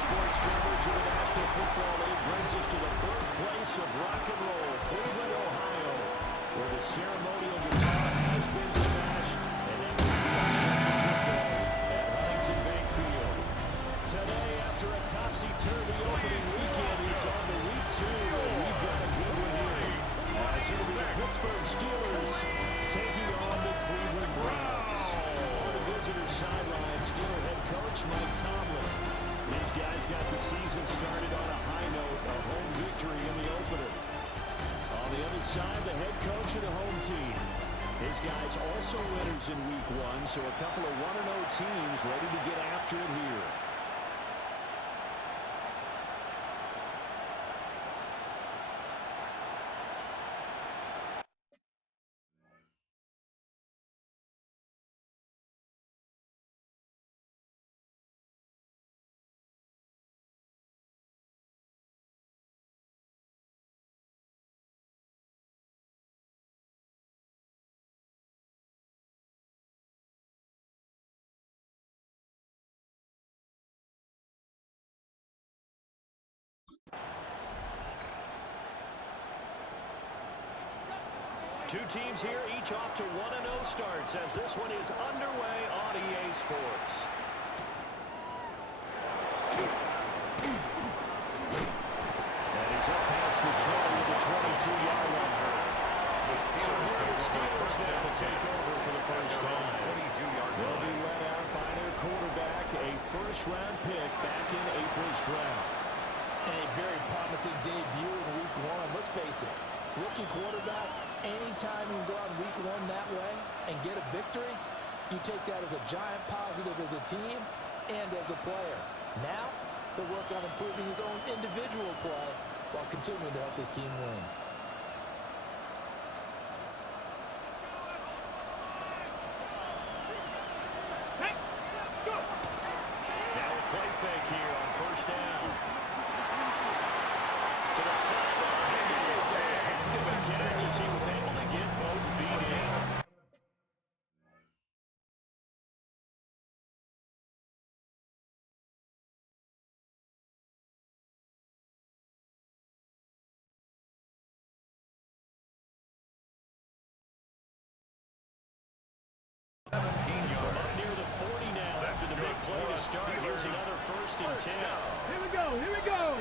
Sports coverage of the National Football League brings us to the birthplace of rock and roll, Cleveland, Ohio, where the ceremonial guitar has been smashed and enters the action for football at Huntington Bank Field. Today, after a topsy-turvy opening weekend, it's on to week 2, and we've got a good one here. As it'll be the Pittsburgh Steelers taking on the Cleveland Browns. On the visitor sideline, Steeler head coach Mike Tomlin. These guys got the season started on a high note, a home victory in the opener. On the other side, the head coach of the home team. His guys also winners in week 1, so a couple of 1-0 teams ready to get after it here. Two teams here, each off to 1-0 starts as this one is underway on EA Sports. And he's up past the 20 with the 22-yard line. So here are the Steelers now to take over for the first time. They'll be led out by their quarterback, a first-round pick back in April's draft. And a very promising debut in week 1. Let's face it, rookie quarterback, anytime you can go out in week 1 that way and get a victory, you take that as a giant positive as a team and as a player. Now, they'll work on improving his own individual play while continuing to help his team win. Now a play fake here on first down. To the sideline, and it is a heck of a catch as he was able to get both feet in. From up near the 40 now after the big play to start. Here's another 1st and 10. Here we go, here we go.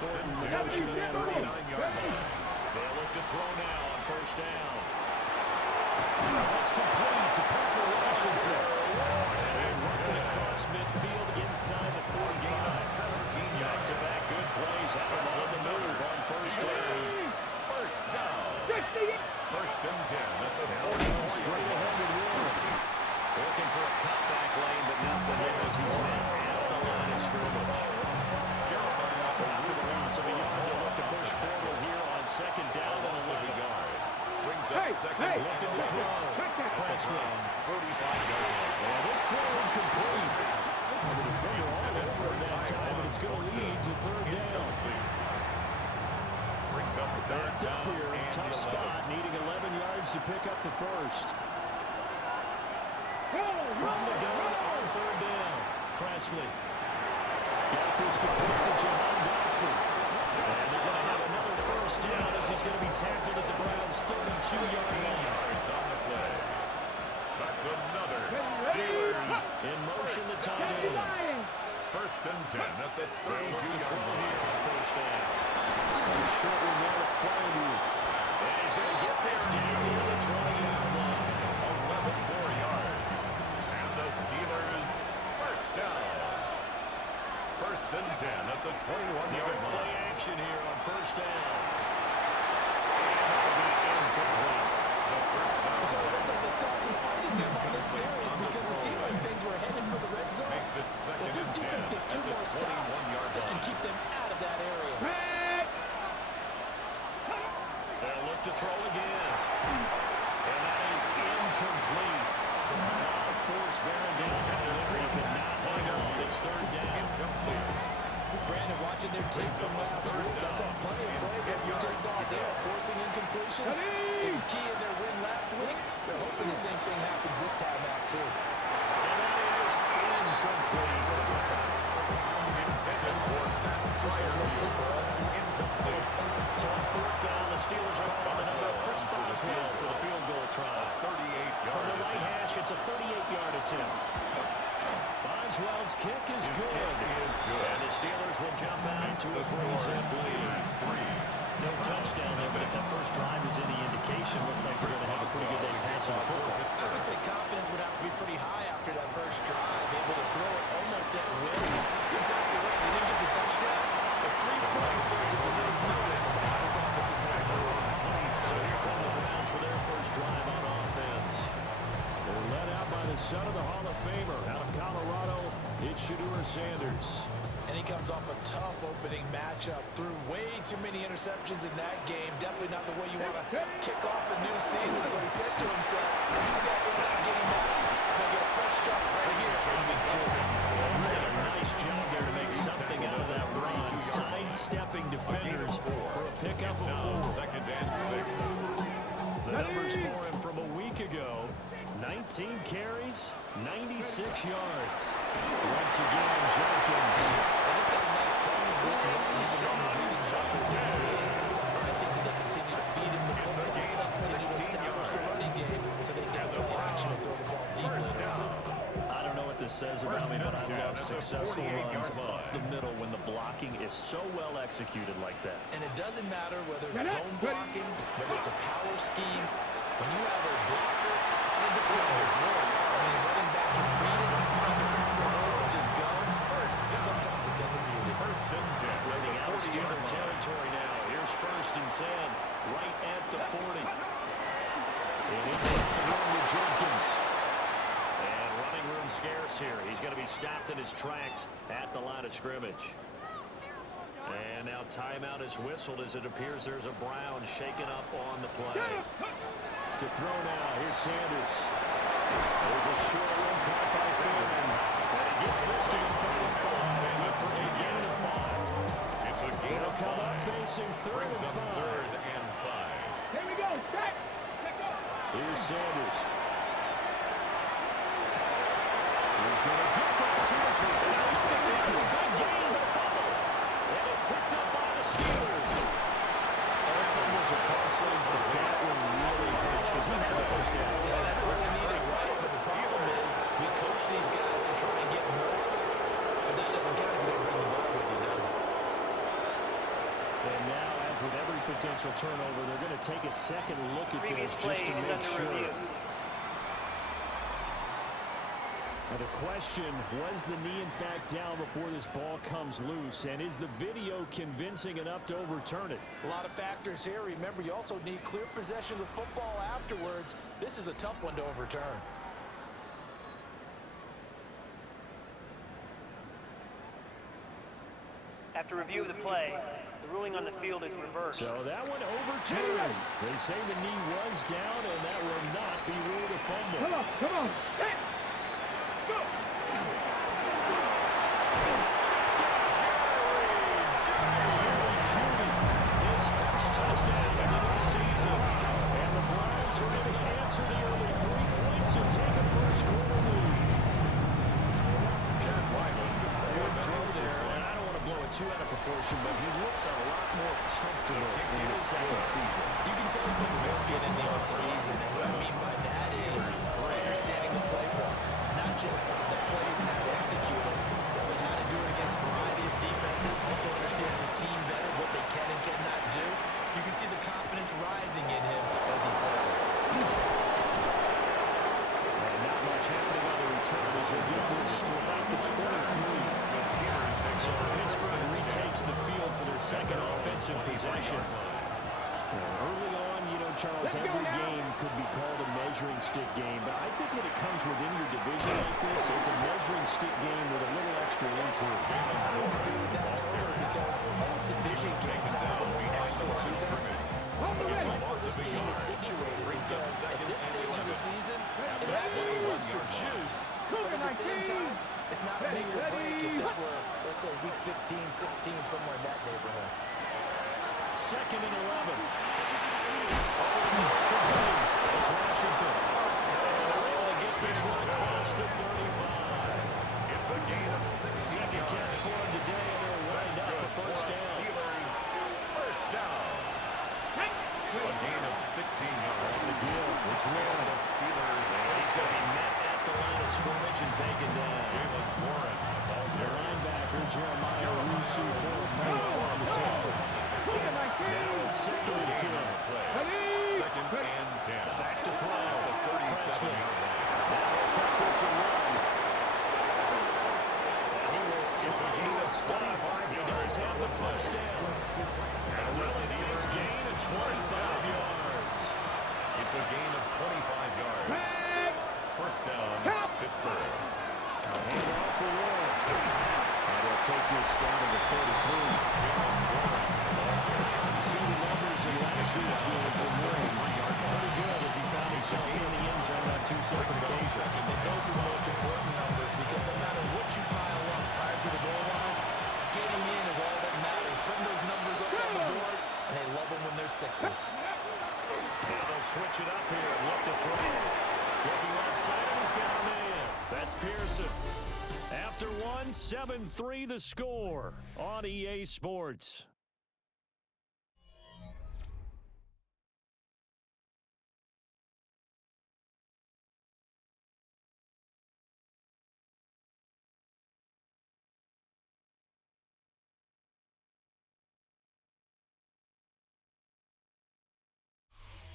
Thornton motion man read. They'll look to throw now on first down. That's complete to Parker Washington. And working across midfield inside the 45. Back-to-back good plays. Adams on the move on first down. First down. First and 10 at the Straight ahead with Warren. Looking for a cutback lane, but nothing there as he's met at the line of scrimmage. So after the loss of a yard, they'll look to push forward here on 2nd down and 11 yard. Brings up second. Looking to throw. Presley. 45-yard line. And this throw incomplete. And the defender all over it that time, but it's going to lead to 3rd down. Brings up Backed up here, tough spot, needing 11 yards to pick up the first. From the gun on 3rd down, Presley. Got this complete to Jahan Dotson. And they're going to have another first down as he's going to be tackled at the Browns' 32-yard line. on the play. That's another Steelers. In motion, the tight end. First and 10 at the 32-yard line. Here on first down. Short one there to Freiermuth. And he's going to get this down near the 20-yard line. 11 more yards. And the Steelers first down. First and 10 at the 21-yard line. Play action here on first down. So it looks like they start some fighting here on this series because it seemed like things were headed for the red zone. Makes it second If this and 10 defense gets 2 at the more stops, 21-yard they can line. keep them out of that area. They'll look to throw again. And that is incomplete. Force bearing down the delivery. Could not hang on. It's 3rd down. Brandon, watching their tape from last week, I saw plenty of plays that we just saw there, forcing incompletions. It was key in their win last week. They're hoping the same thing happens this time out, too. And that is incomplete. Intended Boswell's kick is His good. kick is good. And the Steelers will jump out to a 3-zip lead. No touchdown there, but if that first drive is any indication, looks like they're going to have a pretty good day passing the football. I would say confidence would have to be pretty high after that first drive, able to throw it almost at will. You're exactly right. They didn't get the touchdown, but 3 points serves as a nice notice of how this offense is going to move. So here come the Browns for their first drive on offense. They're led out by the son of the Hall of Famer. Out of Colorado, it's Shedeur Sanders. And he comes off a tough opening matchup. Threw way too many interceptions in that game. Definitely not the way you want to kick off a new season. So he said to himself, I got to throw that game out. I'm going to get a fresh start right here in week 2. Really a nice job there to make something out of that run. Sidestepping defenders for a pickup of 4. Second and 6. The numbers for him from a week ago. 19 carries, 96 yards. Once again, Jenkins. Well, this had a nice tone in week 1. He's one of the leading rushers in the league. I think that they continue to feed him the football. They continue to establish the running game so they get the action and throw the ball deeply. I don't know what this says about me, but I love successful runs up the middle when the blocking is so well executed like that. And it doesn't matter whether it's zone blocking, whether it's a power scheme. When you have a blocker and a defender, I mean, running back can read it, find the proper hole, and just go. It's sometimes a thing of beauty. First and 10. Running out of Steeler territory now. Here's 1st and 10, right at the 40. And inside one with Jenkins. And running room scarce here. He's going to be stopped in his tracks at the line of scrimmage. And now timeout is whistled as it appears there's a Brown shaken up on the play. To throw now, here's Sanders. There's a short one caught by Foreman. And he gets this to the 35. Good for a gain of 5. It's a gain They'll of come 5. up facing 3rd Brings and up 5. 3rd and 5. Here we go. Set. Let's go. Here's Sanders. He's going to get that to his right. Now look at this. Big gain, but a fumble. And it's picked up by the Steelers. All fumbles are costly, but that one really hurts because he had the first down. Yeah, that's all we needed, right? But the problem is we coach these guys to try and get more, but that doesn't count if you don't bring the ball with you, does it? And now, as with every potential turnover, they're going to take a second look at this just to make sure. Now the question, was the knee in fact down before this ball comes loose? And is the video convincing enough to overturn it? A lot of factors here. Remember, you also need clear possession of the football afterwards. This is a tough one to overturn. After review of the play, the ruling on the field is reversed. So that one overturned. They say the knee was down, and that will not be ruled a fumble. Come on. Come on. Hey. Go. Jerry Jeudy, his first touchdown of the new season. And the Browns are able to answer the early 3 points and take a first-quarter lead. Good throw there, and I don't want to blow it too out of proportion, but he looks a lot more comfortable in his second season. You can tell you put the work in the offseason, and what I mean by that is understanding the playbook, not just the plays and how to execute them, but how to do it against a variety of defenses, also understands his team better, what they can and cannot do. You can see the confidence rising in him as he plays. And not much happening on the return as they get this to about the 23. So Pittsburgh retakes the field for their second offensive possession. Early on, you know, Charles, every game could be called a measuring stick game, but I think when it comes within your division like this, it's a measuring stick game with a little extra inch to it. I would agree with that totally because all division games have a little extra to them. It's like how this game is situated because at this stage of the season, it has a little extra juice, but at the same time, it's not make or break if this were, let's say, week 15, 16, somewhere in that neighborhood. 2nd and 11. It's Washington. And they're able to get this one across the 35. It's a gain of 16 Second catch for him today, and they'll wind up a first down. Steelers, first down. A gain of 16 yards. The deal. It's Warren. The Steelers. He's going to be met at the line of scrimmage and taken down. Jalen Warren Steelers have the first down. And with a nice gain of 25 yards. It's a gain of 25 yards. First down, Pittsburgh. Hand off for Warren. And they'll take this down to the 33. You see the numbers in last week's game for Warren. Pretty good as he found himself in the end zone on 2 separate occasions. And those are the most important numbers because no matter what you pile up prior to the goal line, getting in is all that matters. Putting those numbers up on the board, and they love them when they're sixes. Now they'll switch it up here and look to throw. Looking left side, and he's got a man. That's Pearson. After 1, 7-3 the score on EA Sports.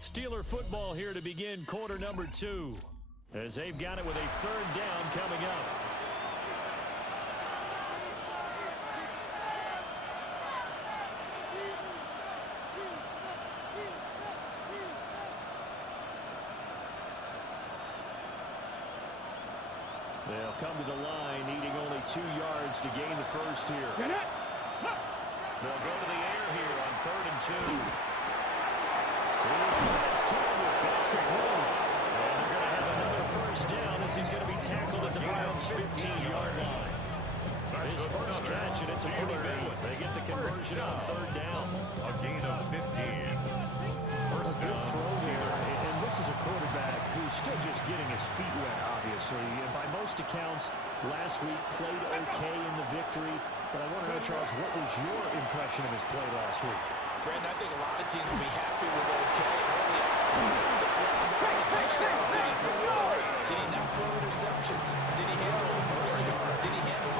Steeler football here to begin quarter number 2, as they've got it with a third down coming up. They'll come to the line, needing only 2 yards to gain the first here. They'll go to the air here on 3rd and 2. That's complete. And they're going to have another first down as he's going to be tackled at the Browns' 15-yard line. His first catch, and it's a pretty big one. They get the conversion on 3rd down. A gain of 15. First Good down. throw here. And this is a quarterback who's still just getting his feet wet, obviously. And by most accounts, last week played okay in the victory. But I want to know, Charles, what was your impression of his play last week? Brandon, I think a lot of teams will be happy with okay. It's less about the touchdowns. Did he throw it? Did he not throw interceptions? Did he handle adversity? Did he handle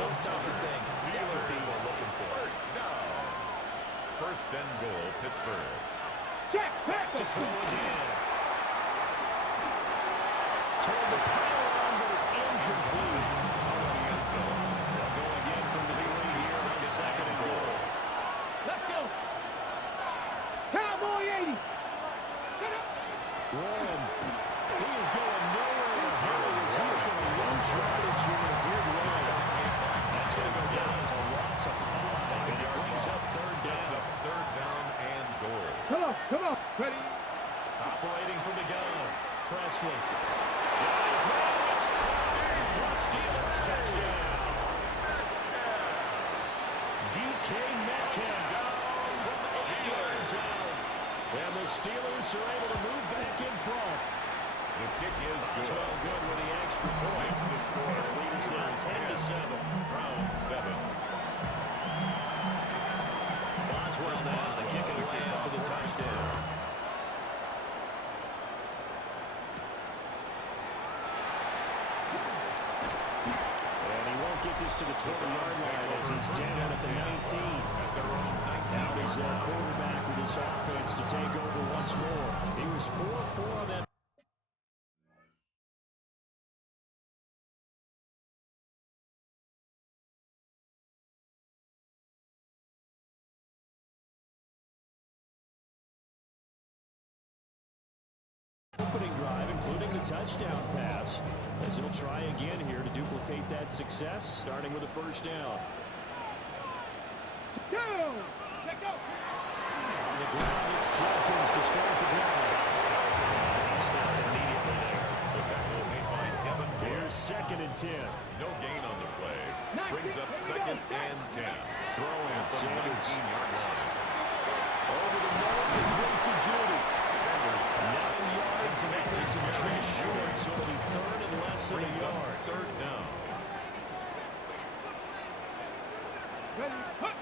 those types of things? That's what people are looking for. First down. First and goal, Pittsburgh. Check, To throw again. Toward the pylon, but it's incomplete. They'll go again from the 3 here on 2nd and goal. Let's go. Cowboy 80. Warren, he is going nowhere in a hurry as he is going to lose yardage here in a big way. That's going to go down as a loss of 5, and it brings up 3rd down. Third down and goal. Come on. Ready? Operating from the gun, Presley. Guys, man, it's caught for the Steelers touchdown. DK Metcalf from 8 yards out. And the Steelers are able to move back in front. The kick is good. It's well good with the extra points. The score leads now 10-7. Round 7. Boswell now the kick it away after the touchdown. And he won't get this to the 20-yard line as he's down at the 19. Now he's a quarterback with his offense to take over once more. He was 4-4 on that. Opening drive, including the touchdown pass, as he'll try again here to duplicate that success, starting with a first down. Go. Let go. On the ground, it's Jenkins to start the drive. He stopped immediately there. The tackle made by Devin Bush. Here's 2nd and 10. No gain on the play. Brings up 2nd and 10. Throw in, From Sanders. 19-yard line. Over the middle, complete to Judy. 9 yards, and that leaves him just short, so it'll be 3rd and less than a yard. Third down. Ready? Hut.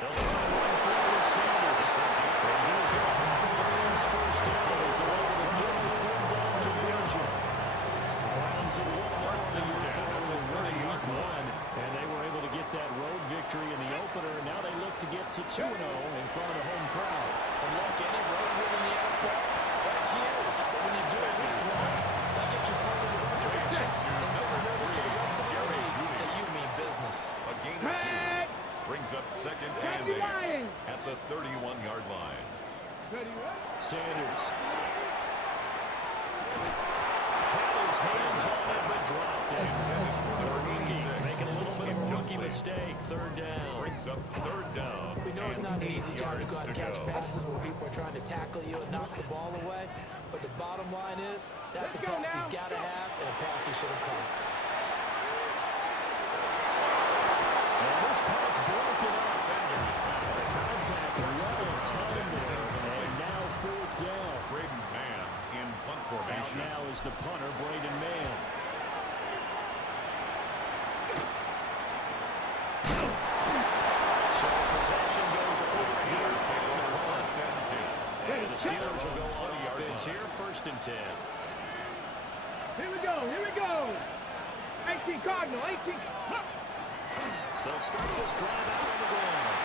They'll try to run forward with Sanders. And he's going to have the Browns first down as they're able to get the 3rd down conversion. Browns have won first in the year following winning week 1, and they were able to get that road victory in the opener. Now they look to get to 2-0 in front of the home crowd. And look, any road win in the NFL, that's huge. But when you do it week 1, that gets you part of the right direction and sends notice to the rest of the league that you mean business. A gain of 2. the 31-yard line. Ready, ready. Sanders. Had his hands on it, but dropped it. The rookie making a little bit of a rookie mistake. Third down. Brings up third down. We know it's and not an 8 easy job to yards go out and catch go. passes when people are trying to tackle you and knock the ball away. But the bottom line is, that's a Let's go pass he's now. got to have and a pass he should have caught. And this pass broken up. Sanders back. Contact well of time there. And now fourth down. Braden Mann in punt Out formation. now is the punter, Braden Mann. So possession goes over here. Steelers take over first and 10. And the Steelers will go on offense here, first and 10. Here we go, here we go. 18 Cardinal, 18. Huh. They'll start this drive out on the ground.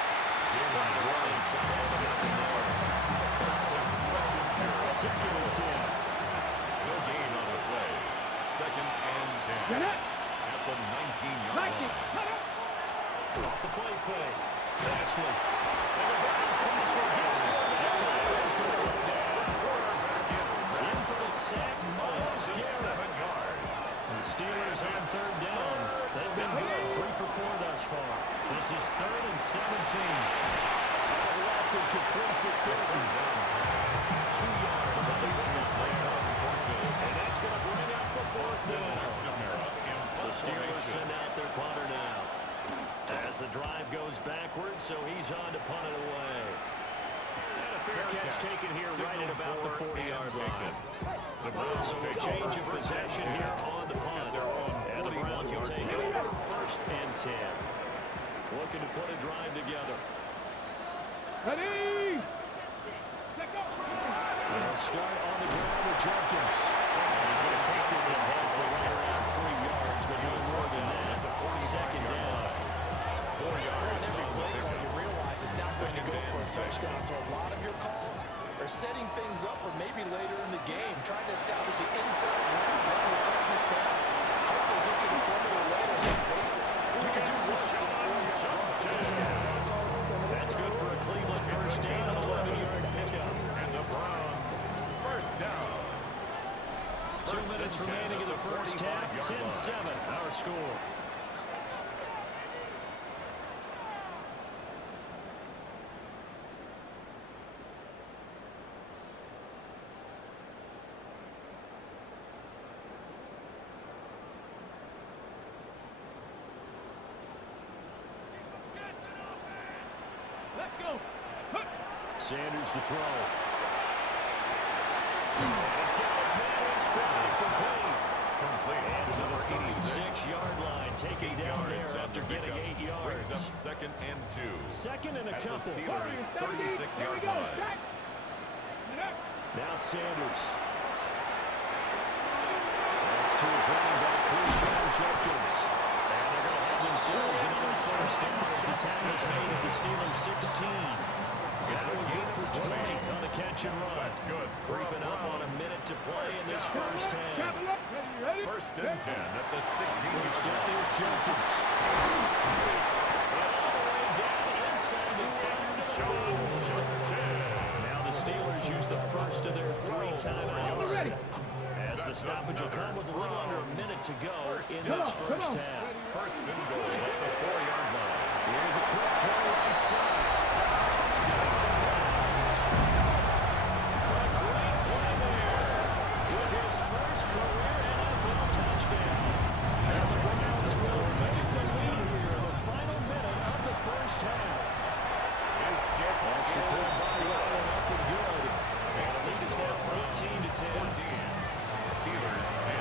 Trying to run inside of nothing there. Second and 10. No gain on the play. Second and 10. Get it. At the 19-yard Like it. line. Cut it. Off the play fake. Passley. And the Browns pressure gets to him. That time is going to go down. In for the sack, Myles Garrett. 7 yards. The Steelers on third down. They've been good, 3 for 4 thus far. This is third and 17. Left and complete to Fulton. 2 yards on the pickup there. And that's going to bring up the fourth down. The Steelers send out their punter now. As the drive goes backwards, so he's on to punt it away. And a fair catch taken here right at about the 40-yard line. The Browns So a change of possession here on the punt. And the Browns will take over first and 10. Looking to put a drive together. Ready. Let go. They'll start on the ground with Jenkins. He's going to take this ahead for right around 3 yards, but no more than that. Second down. 4 On yards every on the play call, pickup. you realize it's not going to go for a touchdown. So a lot of your calls are setting things up for maybe later in the game, trying to establish the inside run with toughness now. Hopefully get to the perimeter later. Let's face it, you can do worse than a 4-yard first down. That's good for a Cleveland first down, an 11-yard pickup. And the Browns first down. 2 minutes remaining in the first half. 10-7, our score. Let's go. Huh. Sanders to throw. He's got his man in stride for Payne. Complete And to to the number 86. 36-yard line, taken down there after getting 8 Brings up yards. second and 2. Second and a At the couple. Steelers' 36-yard Here we go. line. Back. Get up. Now Sanders. That's to his running back, Quinshon Jenkins. And they're going to have themselves another first down as the tackle's made at the Steelers' 16. That one good for 20 on the catch and run. That's good. Creeping up on a minute to play in this first half. Travel up. Ready, ready. First and 10 at the 16. First down, here's Jenkins. And all the way down inside the 5. Now the Steelers use the first of their 3 timeouts. Ready. As the stoppage will come with a little under a minute to go in Come this on, come first on. half. First and goal at the 4-yard line. Here's a quick throw right side. Touchdown, Browns. A great play there with his first career NFL touchdown. And the Browns will take the lead here in the final minute of the first half. His kick That's the pull by Allen, up and good. And the lead is now 14-10. 14. Steelers 10.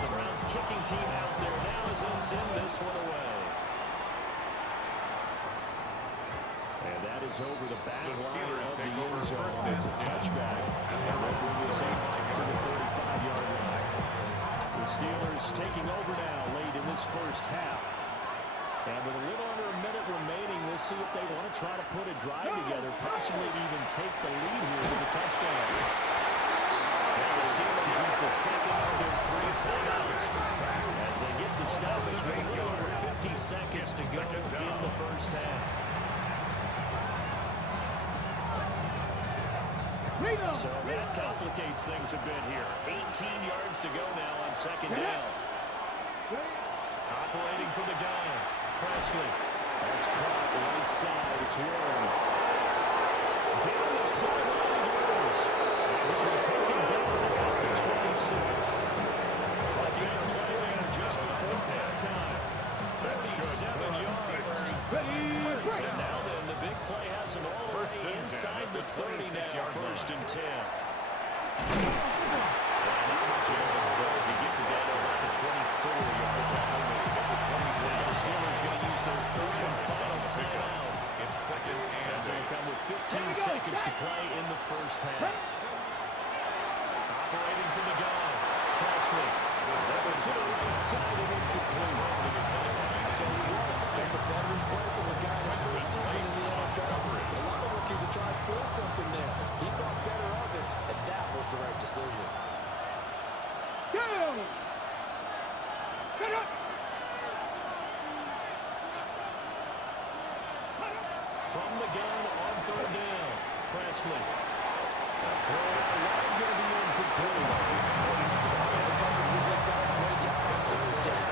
The Browns kicking team out there now as they send this one away. And that is over the back The line Steelers of the take over end zone. first and It's a 10. touchback. And they'll bring this up to the 35-yard line. The Steelers taking over now late in this first half. And with a little under a minute remaining, we'll see if they want to try to put a drive together, possibly even take the lead here with a touchdown. Now the Steelers use the second of their 3 timeouts as they get the stoppage with a little over 50 seconds to go in the first half. So that complicates things a bit here. 18 yards to go now on second down. Operating from the gun, Presley. That's caught right side. It's Warren. Down the sideline he goes. They're going to take him down at the 26. A big play there just before halftime. 37 yards. And now then, the big play has him all the way inside the 30 now. First and 10. As he gets it down to about the 24-yard line. Now the Steelers going to use their third and final timeout. In second and as they come with 15 seconds to play in the first half. Operating from the gun, Presley. Number 2 inside and incomplete. I'll tell you what, that's a veteran play from the guy that's first season in the NFL. A lot of rookies are trying to force something there. He thought better of it, and that was the right decision. Go! Cut up! From the gun on third down, Presley. The throw is going to be incomplete. The coverage will decide to break out on third down.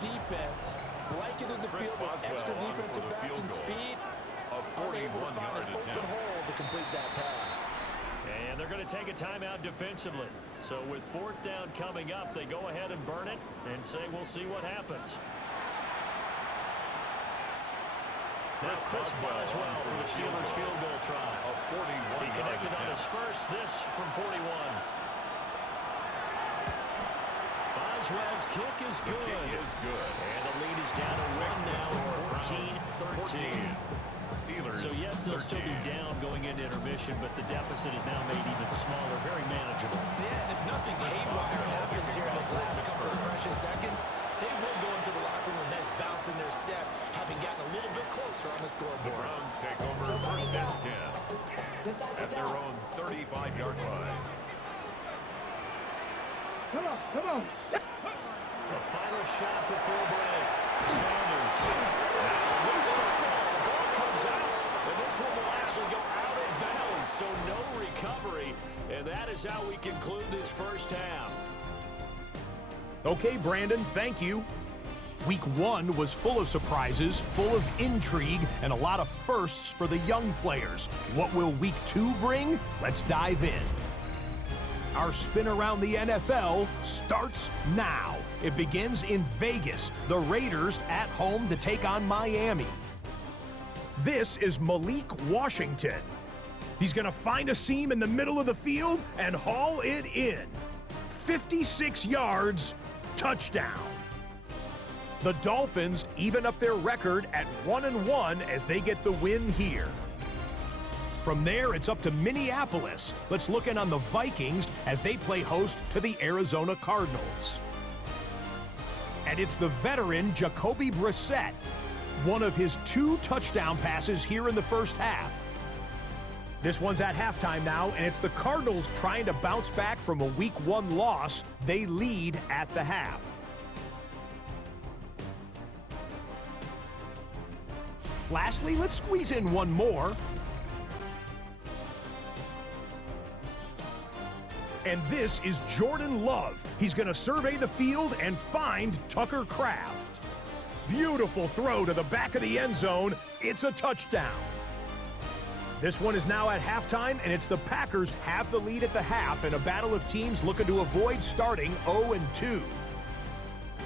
Defense blanketed the field with extra defensive backs and speed. A 41-yard attempt. Hole to complete that pass. And they're going to take a timeout defensively. So with fourth down coming up, they go ahead and burn it and say we'll see what happens. Now Chris Boswell for the Steelers field goal try. A 41-yard He connected attempt. on his first, this from 41. Boswell's kick is good. The kick is good. And the lead is down to 1 now, 14-13. Steelers. So yes, they'll still be down going into intermission, but the deficit is now made even smaller, very manageable. Yeah, and if nothing haywire happens here in this last couple of precious seconds, they will go into the locker room with a nice bounce in their step, having gotten a little bit closer on the The scoreboard. Browns take over first and 10 at their own 35-yard line. Come on, come on. The final shot before break. Sanders. Now loose football. The ball comes out, and this one will actually go out of bounds, so no recovery. And that is how we conclude this first half. Okay, Brandon, thank you. Week 1 was full of surprises, full of intrigue, and a lot of firsts for the young players. What will Week 2 bring? Let's dive in. Our spin around the NFL starts now. It begins in Vegas. The Raiders at home to take on Miami. This is Malik Washington. He's going to find a seam in the middle of the field and haul it in. 56 yards, touchdown. The Dolphins even up their record at 1-1 as they get the win here. From there, it's up to Minneapolis. Let's look in on the Vikings as they play host to the Arizona Cardinals. And it's the veteran Jacoby Brissett, one of his 2 touchdown passes here in the first half. This one's at halftime now, and it's the Cardinals trying to bounce back from a Week 1 loss. They lead at the half. Lastly, let's squeeze in one more. And this is Jordan Love. He's going to survey the field and find Tucker Kraft. Beautiful throw to the back of the end zone. It's a touchdown. This one is now at halftime, and it's the Packers have the lead at the half in a battle of teams looking to avoid starting 0-2.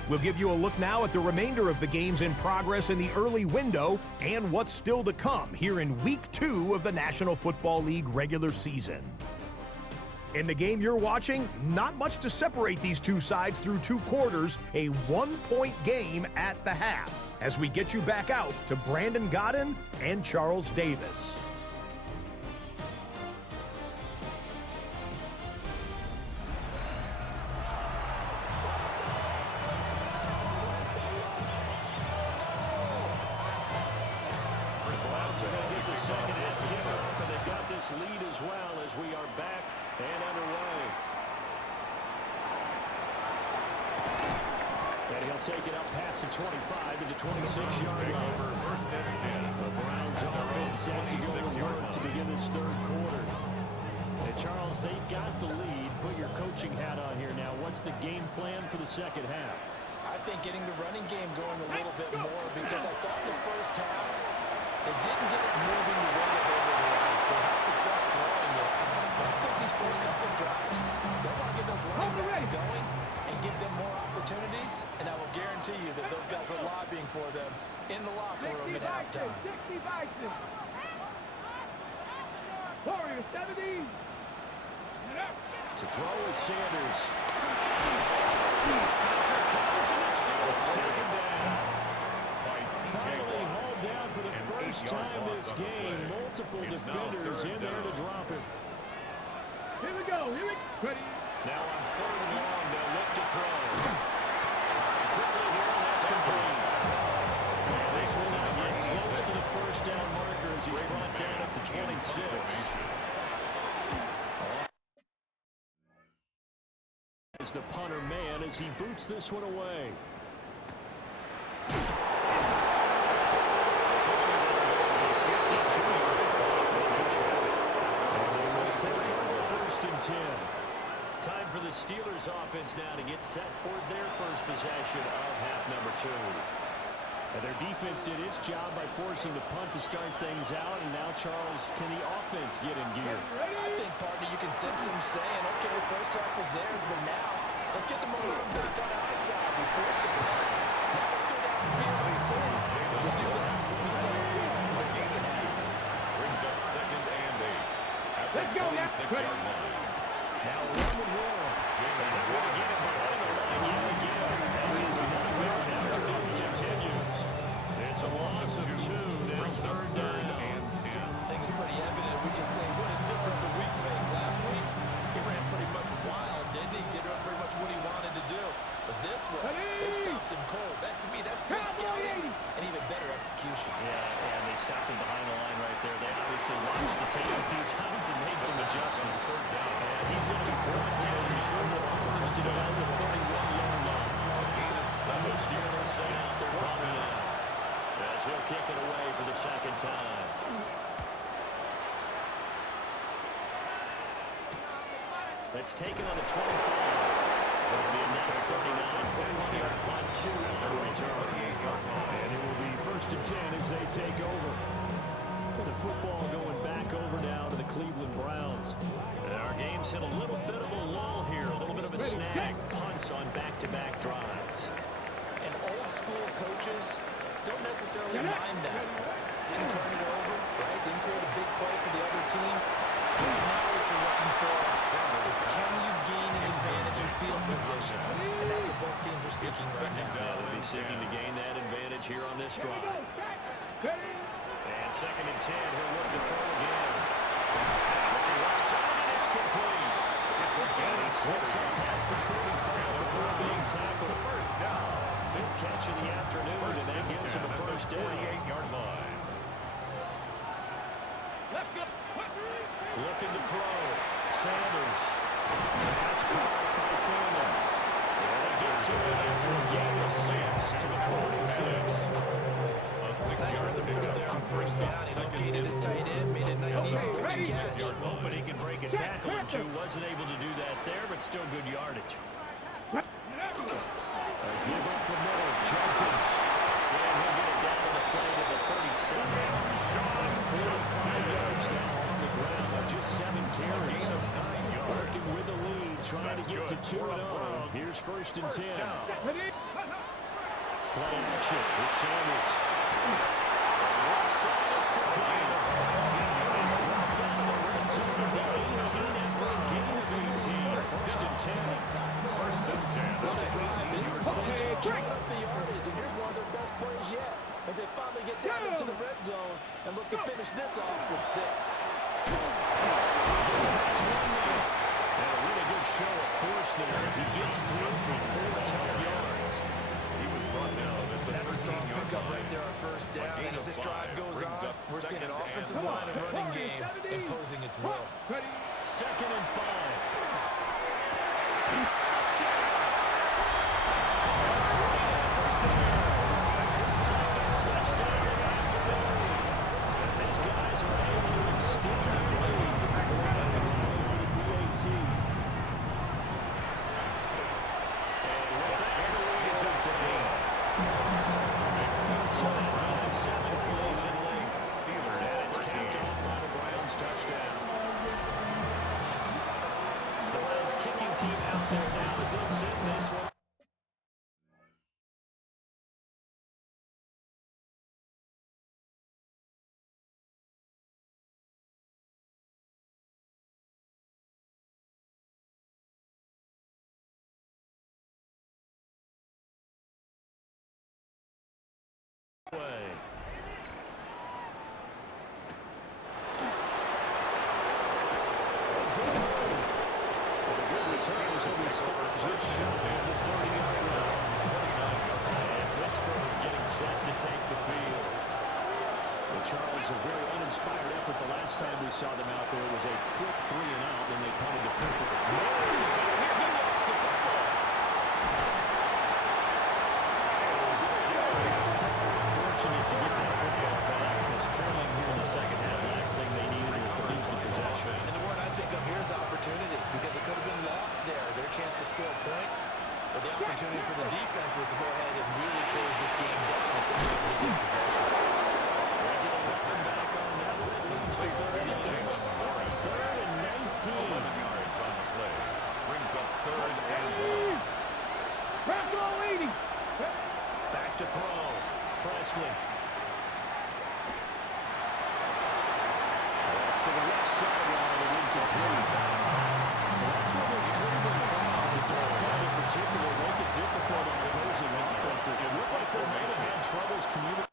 We'll give you a look now at the remainder of the games in progress in the early window and what's still to come here in Week 2 of the National Football League regular season. In the game you're watching, not much to separate these two sides through 2 quarters, a 1-point game at the half, as we get you back out to Brandon Godden and Charles Davis. Lead as well as we are back and underway. And he'll take it up past the 25 to the 26-yard line. First and 10. The Browns offense set to go to work to begin this third quarter. And Charles, they've got the lead. Put your coaching hat on here now. What's the game plan for the second half? I think getting the running game going a little bit more, because I thought the first half they didn't get it moving the way that they would like. They had success throwing it. But I think these first couple of drives, they'll want to get those running backs going and give them more opportunities. And I will guarantee you that those guys were lobbying for them in the locker room at halftime. 60 Bison. Warriors 70. To throw is Sanders. Pressure comes and the Steelers take him down. Finally hauled down for the first time this game. Multiple defenders in there to drop him. Here we go. Here we go. Ready. Now on 3rd and long, they'll look to throw. Quickly here, and that's complete. And this will now get close to the first down marker as he's brought down at the 26. Is the punter man as he boots this one away. Time for the Steelers offense now to get set for their first possession of half number 2. And their defense did its job by forcing the punt to start things out, and now, Charles, can the offense get in gear? I think, partner, you can sense them saying, okay, the first half was theirs, but now let's get the momentum back on our side. We forced the punt. Now let's go down and field and score. If we do that, we'll be set up for the second half. Brings up 2nd and 8 at the 26-yard line. Now Roman Roll. And they're going to get him behind the line yet again as his nightmare afternoon continues. It's a loss of 2, now 3rd down. And 10. I think it's pretty evident. We can say what a difference a week makes. Last week, he ran pretty much wild, didn't he? Did pretty much what he wanted to do. But this one, they stopped him cold. That, to me, that's good scouting and even better execution. Yeah, and they stopped him behind the line right there. They obviously watched the tape a few times and made some adjustments. And he's going to be brought down short of the first at about the 41-yard line. The Steelers set out their punter now, as he'll kick it away for the second time. That's taken on the 25. It'll be another 39-yard punt, 2 on the return. And it will be 1st and 10 as they take over. And the football going back over now to the Cleveland Browns. And our game's hit a little bit of a lull here, a little bit of a snag. Punts on back-to-back drives. And old-school coaches don't necessarily mind that. Didn't turn it over, right? Didn't create a big play for the other team. Right now what you're looking for is can you gain an advantage in field position? And that's what both teams are seeking right now. They'll be seeking to gain that advantage here on this drive. And 2nd and 10, he'll look to throw again. Looking left side, and it's complete. It's again, he slips up past the 45 before being tackled. First down. 5th catch of the afternoon, and that gets him a first down. 48-yard line. Looking to throw. Sanders. Pass caught by Foreman. And they get to it after a gain of 6 to the 46. Nice rhythm through there on first down. He located his tight end, made a nice easy pitch and catch. But he can break a tackle or two. Wasn't able to do that there, but still good yardage. A give up the middle. Jenkins. And he'll get it down to the play to the 37. 45 yards now. trying to get to 2-0. Here's 1st and 10. Ready? Play action. It's Sanders. From left side, it's complete. He's brought down the red zone at the 18 after a gain of 18. 1st and 10. 1st and 10. What a drive this is. Chewing up the yardage, and here's one of their best plays yet as they finally get down into the red zone and look to finish this off with 6. And a really good show of force there as he gets through for 4 tough yards. He was brought down at the That's a strong 13-yard pickup line. right there on 1st down. A gain And as of this drive 5 goes brings on, up we're seeing an 2nd and offensive line and running game imposing its will. Ready? 2nd and 5. Charles, a very uninspired effort the last time we saw them out there. It was a quick 3 and out, then they punted the football. He lost the football. Fortunate to get that football back because trailing here in the second half, last thing they needed was to lose the possession. And the word I think of here is opportunity because it could have been lost there. Their chance to score points. But the opportunity for the defense was to go ahead and really close this game down if they could get possession. Third and 19. 11 yards on the play. Brings up 3rd and 1. Back to 80. Back to throw. Presley. That's to the left sideline and incomplete. That's what this Cleveland crowd, the dog pound in particular, make it difficult on opposing offenses. It looked like they might have had troubles communicating.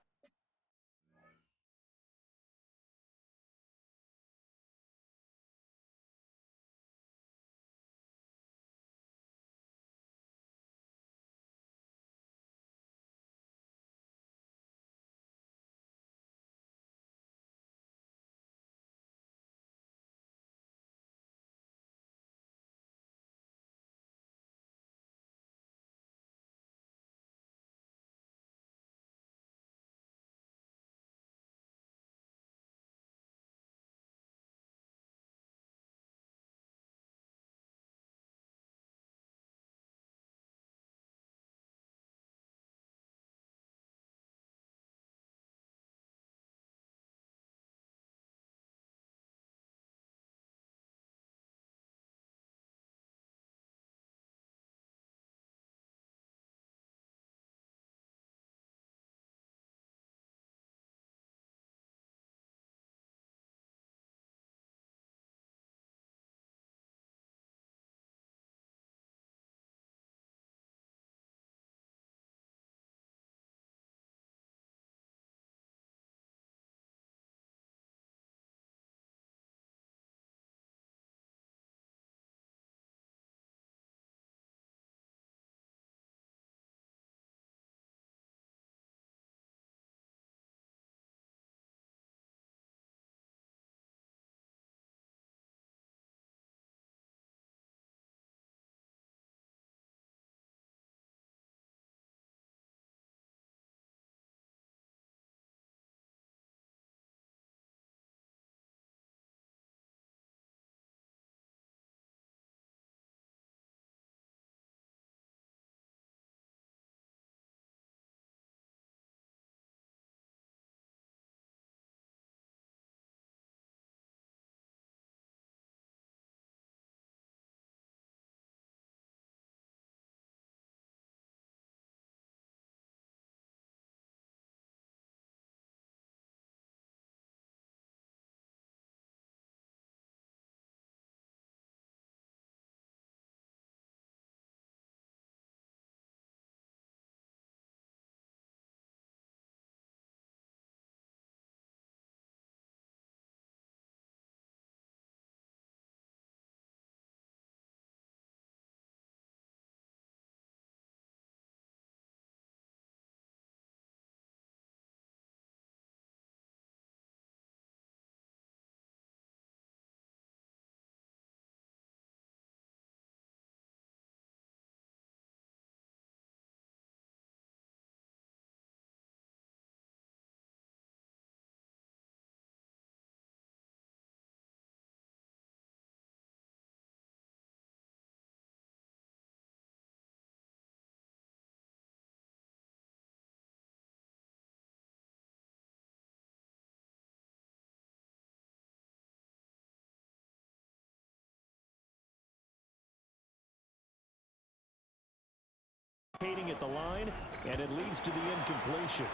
At the line, and it leads to the incompletion.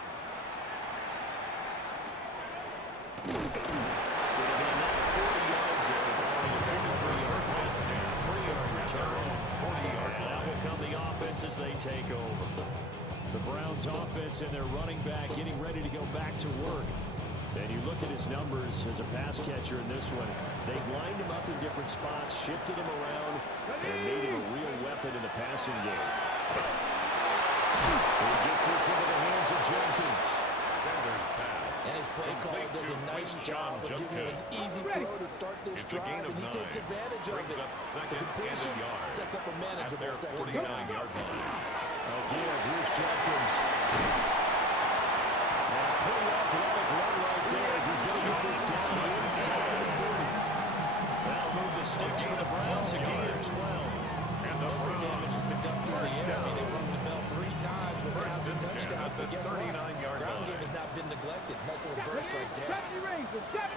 It would have been that 40 yards there following a 53-yard three-yard return. 40-yard. Now will come the offense as they take over. The Browns offense and their running back getting ready to go back to work. And you look at his numbers as a pass catcher in this one. They've lined him up in different spots, shifted him around, and made him a real weapon in the passing game. He gets this into the hands of Jenkins. Sanders pass. And his play caller does a nice job of giving him an easy throw to start this drive, and he takes advantage of it. The completion sets up a manageable second down. 49-yard line. Again, here's Jenkins. And a pretty athletic run right there as he's going to get this down inside the 40. That'll move the sticks for the Browns, a gain of 12. Most of the damage has been done through the air. I mean, they rung the bell 3 times with passing touchdowns, but guess what? Ground game has not been neglected. Nice little burst right there. 70 Rangers, 7.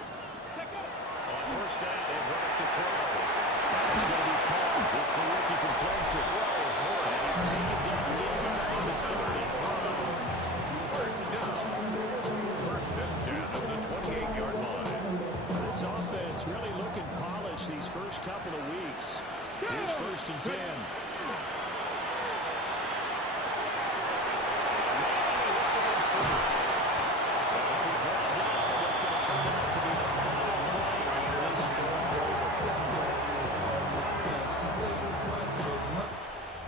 Check out. On first down, they drop to throw. That's going to be caught. It's the rookie from Clemson. And he's taken down inside the 30. First down. First and 10 at the 28-yard line. This offense really looking polished these first couple of weeks. Here's first and 10.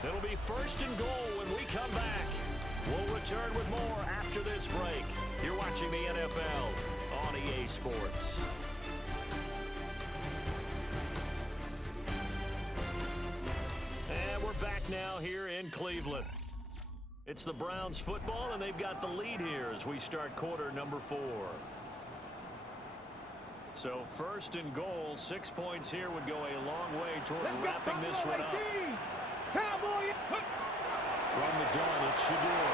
It'll be first and goal when we come back. We'll return with more after this break. You're watching the NFL on EA Sports. And we're back now here in Cleveland. It's the Browns football, and they've got the lead here as we start quarter number 4. So first and goal, 6 points here would go a long way toward wrapping this one up. Cowboys. From the gun, it's Shadur.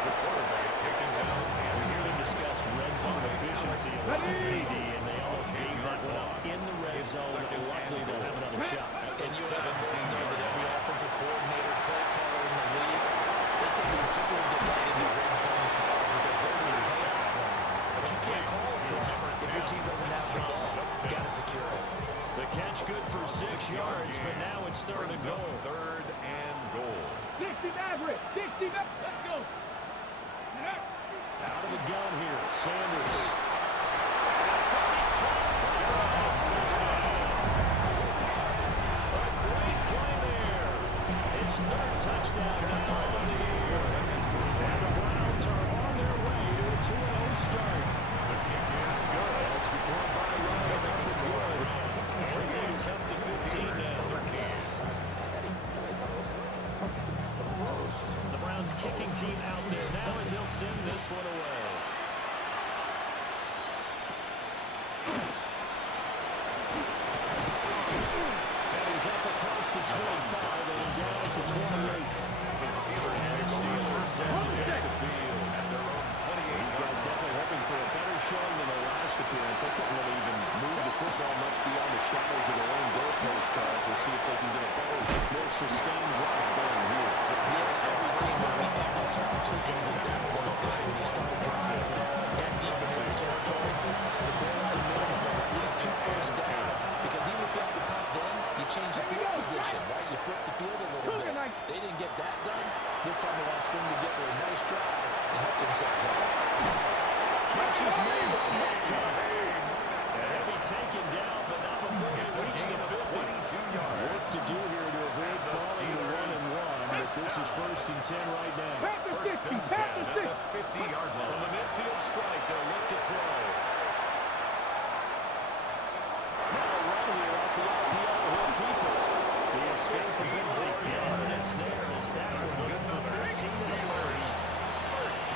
The quarterback taken down. We hear them discuss red zone efficiency a lot, CD, and they almost gave that one up in the red zone. Luckily, they'll have another shot. And you and I both know that every offensive coordinator, play caller in the league, they take particular delight in the red zone call because those are the payoff ones. But you can't call a play if your team doesn't have the ball. You got to secure it. The catch good for 6 yards, but now it's third and goal. Third and goal. 60 Maverick. 60 Maverick. Let's go. Out of the gun here, Sanders. That's going to be caught for the Browns touchdown. A great play there. It's third touchdown now of the year. And the Browns are on their way to a 2-0 start. The kick is good. That's the point by Ryan. Number good. The lead is up to 15 now. The Browns kicking team out there now as he'll send this one away. That is up across the 25 and down at the 28. The Steelers And the Steelers set to take the field. at their own 28. These guys definitely hoping for a better showing than their last appearance. They couldn't really even move the football much beyond the shadows of their own goalpost, Charles. We'll see if they can get a better, more sustained drive going here. Yeah, every team that we have on target to says it's absolute play when you start driving that deep in their territory. The Browns are minimum of at least 2 first downs because even if you have to punt then, you change the field position, right? You flip the field a little bit. They didn't get that done. This time they want to string together a nice drive and help themselves out. Catch is made by Metcalf. And he'll be taken down, but not before they reach the 50. Work to do here to avoid falling to 1-1, but this is first and 10 right now. First and 10 at the 50-yard From line. the midfield strike, they'll look to throw. Now a run here off the RPO, he'll keep it. The escape a bit late, and it's there as that was good for 15 in the first.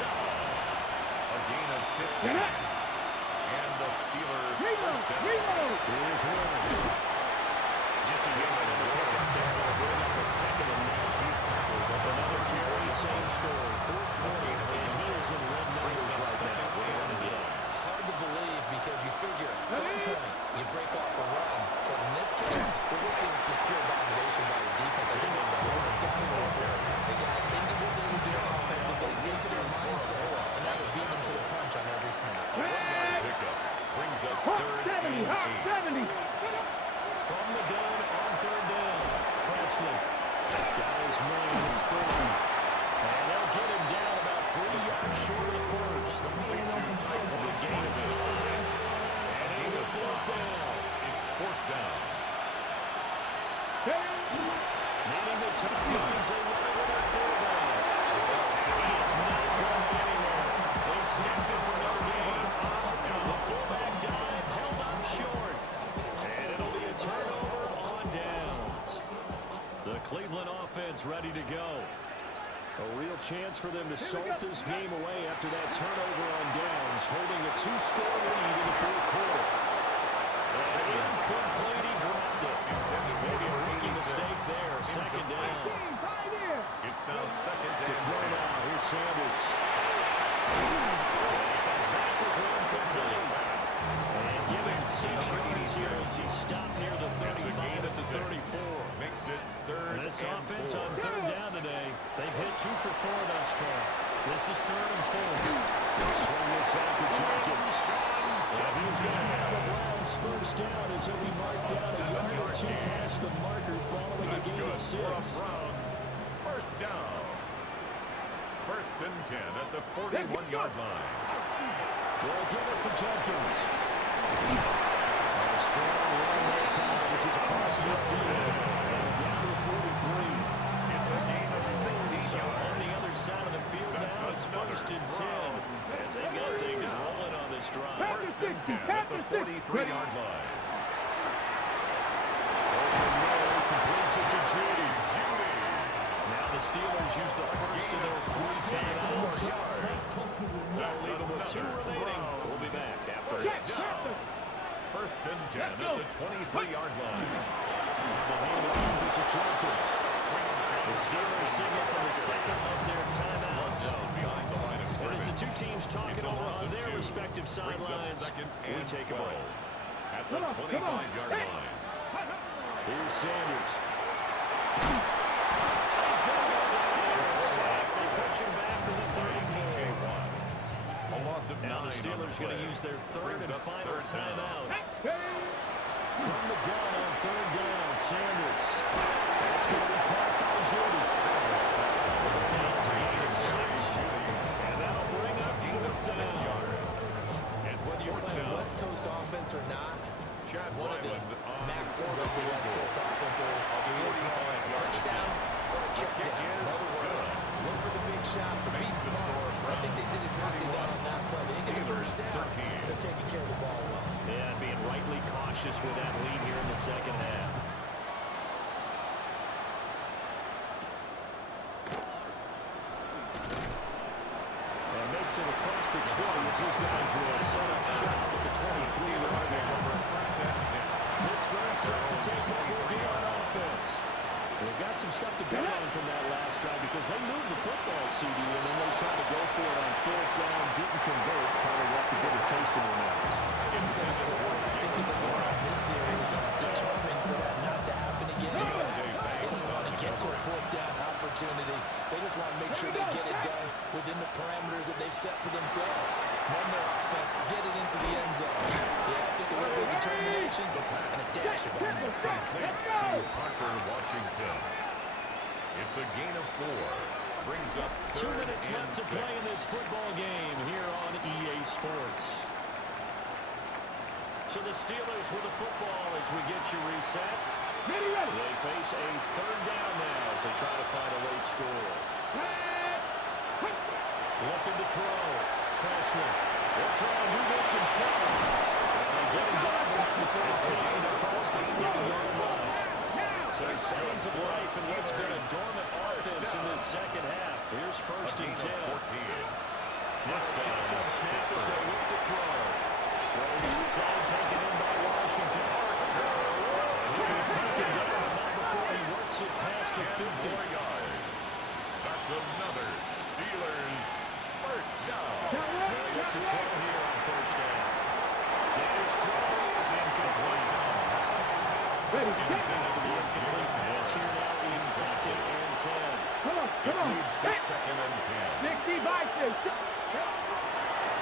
A gain of 15. And the Steelers first down. Here's Warren. Just a yard in the pickup there. They'll bring up a second and 9. Another carry, same story. Fourth quarter, and he is in red numbers right now. Hard to believe because you figure at some point you break off a run. But in this case, what we're seeing is just pure domination by the chance for them to salt this game away after that turnover on downs, holding a 2-score lead in the fourth quarter. And incomplete, he dropped it. Maybe a rookie mistake there. Second down. It's now second To and throw 10. now, here's Sanders. Comes back with one complete. And given 6 yards here as he stopped near the 35 at the 34. Makes it third This and offense 4. on third down today, they've hit 2 for 4 thus far. This is 3rd and 4. They'll swing this out to Jenkins. And he's going to have the Browns first down as he'll be marked down a yard or 2 past the marker following a gain of 6. Browns, first down. First and 10 at the 41-yard line. They'll give it to Jenkins. A strong run that time as he's across midfield. And down to the 43. It's a gain of 16 So yards. on the other side of the field now, it's first and 10. As they got things rolling on this drive. First and 10 at the 43-yard line. Open road, completes it to Judy. Now the Steelers use the first of their 3 timeouts. That'll leave them with 2 remaining. We'll be back after this. First and 10 at the 23-yard line. The handoff is to Jenkins. The Steelers signal for the second of their timeouts. Behind the line of And as the scrimmage. 2 teams talking over on their respective sidelines, we take a break. At the 25-yard line. Here's Sanders. He's going to go down. Sack. They push him back to the 34. A loss of 9. Now the Steelers going to use their 3rd and final timeout. From the gun on 3rd down, Sanders. That's going to be caught by Judy. It's a gain of 6. And that'll bring up 4th down. Whether you're playing West Coast offense or not, one of the maxims of the West Coast offense is you're either throwing a touchdown or a check down. In other words, look for the big shot, but be smart. I think they did exactly that on that play. They didn't get the first down, but they're taking care of the ball well. Yeah, and being rightly cautious with that lead here in the second half. And makes it across the 20 as these guys will set up shop at the 23-yard line. Pittsburgh set to take over again on offense. They've got some stuff to build on from that last drive because they moved the football, CD, and then they tried to go for it on 4th down, didn't convert, probably left a bitter taste in their mouths. I'd say so. I think that they're going out this series determined for that not to happen again. In fact, they just want to get to a 4th down opportunity. They just want to make sure they get it done within the parameters that they've set for themselves. Run their offense, get it into the end zone. Yeah, I think a little bit of determination and a dash of it. To Parker, Washington. It's a gain of 4. Brings up 2 3rd minutes and left to 6. play in this football game here on EA Sports. So the Steelers with the football as we get you reset. They face a 3rd down now as they try to find a late score. Looking to throw. Presley. They'll try and do this himself. And get him down before he takes it across the 40-yard line. So signs of life in what's been a dormant offense in this second half. Here's 1st and 10. Now shotgun snap as they look to throw. Throw inside, taken in by Washington. He'll be taken down, but not before he works it past the 50. 4 yards. That's another Steelers first down. They'll look to throw here on 1st down. His throw is incomplete. Intended to be incomplete pass here now is 2nd and 10. Come on. Leads to 2nd and 10. 65.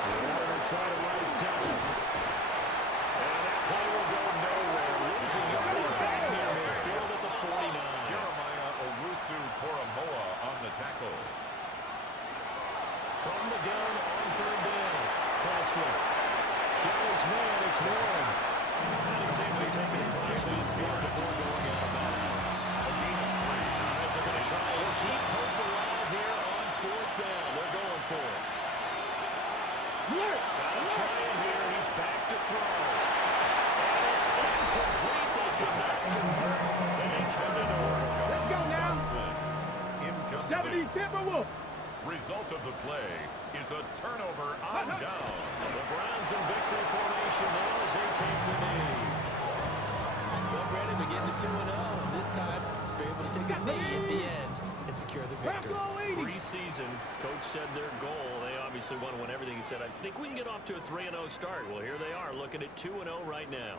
They're going to try to right side. And that play will go nowhere. Losing yardage back near midfield at the 49. Jeremiah Owusu-Koramoah on the tackle. From the gun on 3rd down. Presley. Got his man. It's Warren. And he's able to take it across midfield before going out of bounds. They're going to try and keep hope alive here on 4th down. They're going for it. Got to try it here. He's back to throw. And it's incomplete. They could not convert. And they turned it over. Let's go now. Incomplete. 70 Timberwolves. result of the play is a turnover on down. The Browns in victory formation now as they take the knee. Well, Brandon, they're getting to 2-0, and this time they're able to take a knee at the end and secure the victory. Preseason, coach said their goal, they obviously want to win everything. He said, I think we can get off to a 3-0 start. Well, here they are looking at 2-0 right now.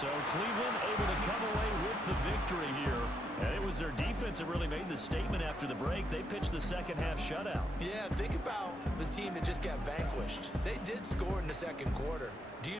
So Cleveland able to come away with the victory here. And it was their defense that really made the statement after the break. They pitched the second half shutout. Yeah, think about the team that just got vanquished. They did score in the second quarter. Do you